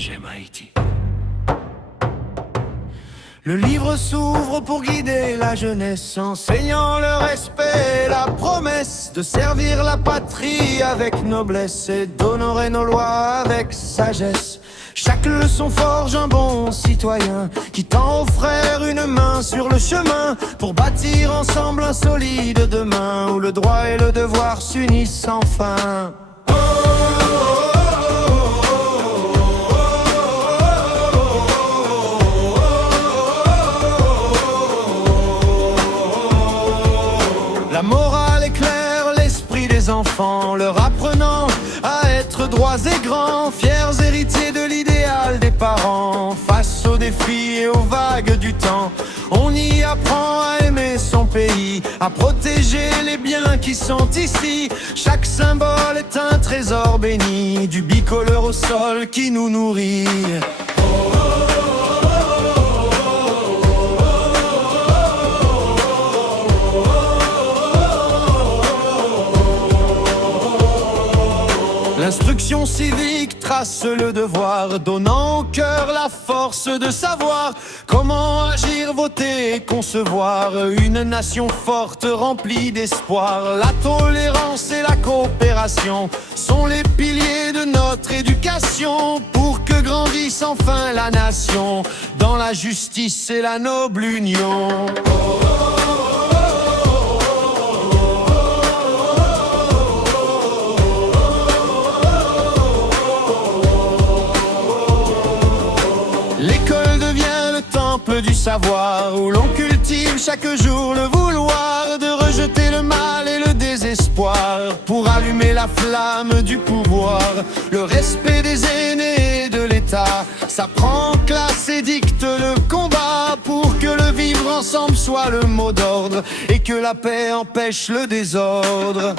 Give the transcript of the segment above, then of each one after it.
J'aime Haïti. Le livre s'ouvre pour guider la jeunesse, enseignant le respect et la promesse de servir la patrie avec noblesse et d'honorer nos lois avec sagesse. Chaque leçon forge un bon citoyen qui tend aux frères une main sur le chemin pour bâtir ensemble un solide demain où le droit et le devoir s'unissent enfin. La morale éclaire l'esprit des enfants, leur apprenant à être droits et grands, fiers héritiers de l'idéal des parents. Face aux défis et aux vagues du temps, on y apprend à aimer son pays, à protéger les biens qui sont ici. Chaque symbole est un trésor béni, du bicolore au sol qui nous nourrit. L'instruction civique trace le devoir, donnant au cœur la force de savoir comment agir, voter et concevoir une nation forte remplie d'espoir. La tolérance et la coopération sont les piliers de notre éducation pour que grandisse enfin la nation dans la justice et la noble union. L'école devient le temple du savoir où l'on cultive chaque jour le vouloir de rejeter le mal et le désespoir pour allumer la flamme du pouvoir. Le respect des aînés et de l'État s'apprend en classe et dicte le combat pour que le vivre ensemble soit le mot d'ordre et que la paix empêche le désordre.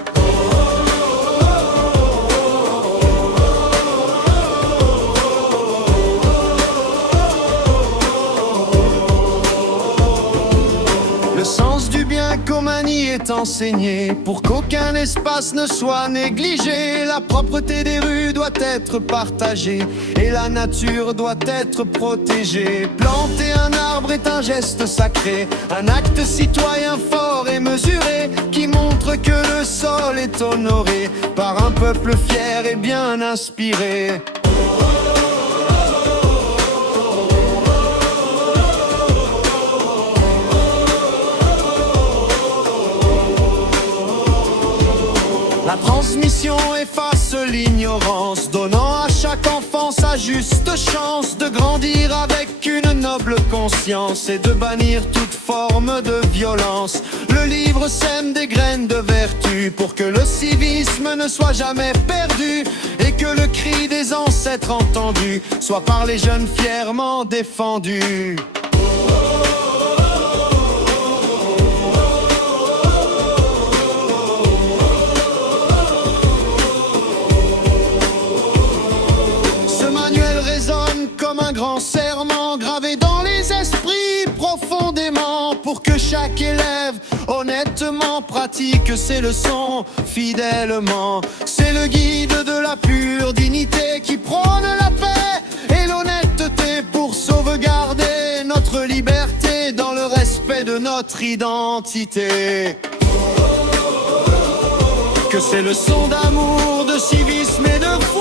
Le sens du bien commun y est enseigné pour qu'aucun espace ne soit négligé. La propreté des rues doit être partagée et la nature doit être protégée. Planter un arbre est un geste sacré, un acte citoyen fort et mesuré qui montre que le sol est honoré par un peuple fier et bien inspiré. La transmission efface l'ignorance, donnant à chaque enfant sa juste chance de grandir avec une noble conscience et de bannir toute forme de violence. Le livre sème des graines de vertu pour que le civisme ne soit jamais perdu et que le cri des ancêtres entendu soit par les jeunes fièrement défendu. Comme un grand serment gravé dans les esprits profondément pour que chaque élève honnêtement pratique ses leçons fidèlement. C'est le guide de la pure dignité qui prône la paix et l'honnêteté pour sauvegarder notre liberté dans le respect de notre identité. Que ces leçons d'amour, de civisme et de foi